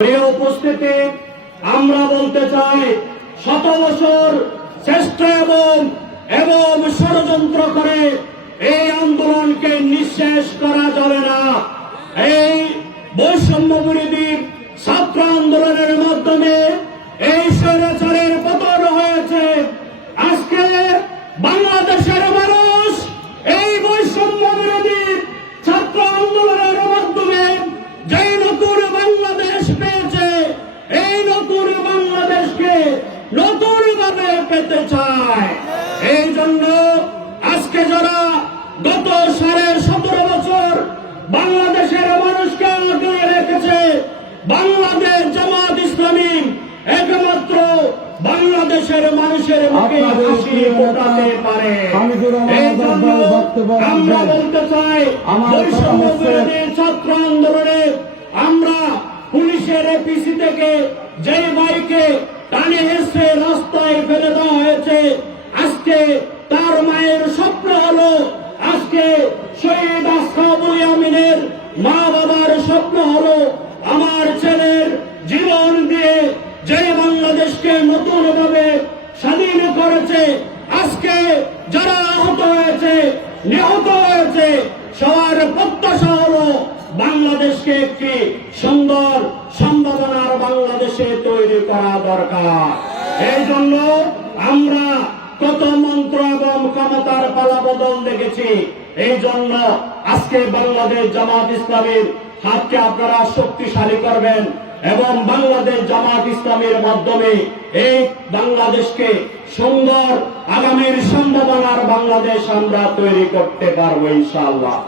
প্রিয় উপস্থিতি, আমরা বলতে চাই শত বছর চেষ্টা এবং ষড়যন্ত্র করে এই আন্দোলনকে নিঃশেষ করা যাবে না। এই বৈষম্য বিরোধী ছাত্র আন্দোলনের মাধ্যমে এই স্বৈরাচারের পতন হয়েছে। আজকে বাংলাদেশের মানুষ এই বৈষম্য বিরোধী ছাত্র আন্দোলনের মাধ্যমে যেই নতুন বাংলাদেশ পেয়েছে, এই নতুন বাংলাদেশকে নতুন ভাবে পেতে চায়। এই জন্য আজকে যারা গত 17.5 বছর বাংলাদেশের মানুষকে আগলে রেখেছে, বাংলাদেশ জামাত ইসলামী একমাত্র বাংলাদেশের মানুষের মুখে হাসি ফোটাতে পারে। এই জন্য আমরা বলতে চাই, বৈষম্য বিরোধী ছাত্র আন্দোলনে আমরা পুলিশের এপিসি থেকে যে বাইকে টানে হেসে রাস্তায় ফেলে দেওয়া হয়েছে, আজকে তার মায়ের স্বপ্ন হলো, আজকে শহীদ আসহাবুল ইয়ামিনের মা বাবার স্বপ্ন হলো আমার ছেলের জীবন দিয়ে যে বাংলাদেশকে নতুন ভাবে স্বাধীন করেছে। আজকে যারা আহত হয়েছে, নিহত হয়েছে, সবার প্রত্যাশা হলো বাংলাদেশকে একটি সুন্দর সম্ভাবনার বাংলাদেশে তৈরি করা দরকার। এই জন্য আমরা কত মন্ত্র এবং ক্ষমতার পালাবদল দেখেছি। এই জন্য আজকে বাংলাদেশ জামাত ইসলামীর হাতকে আপনারা শক্তিশালী করবেন এবং বাংলাদেশ জামাত ইসলামীর মাধ্যমে এই বাংলাদেশকে সুন্দর আগামীর সম্ভাবনার বাংলাদেশ আমরা তৈরি করতে পারবো ইনশাআল্লাহ।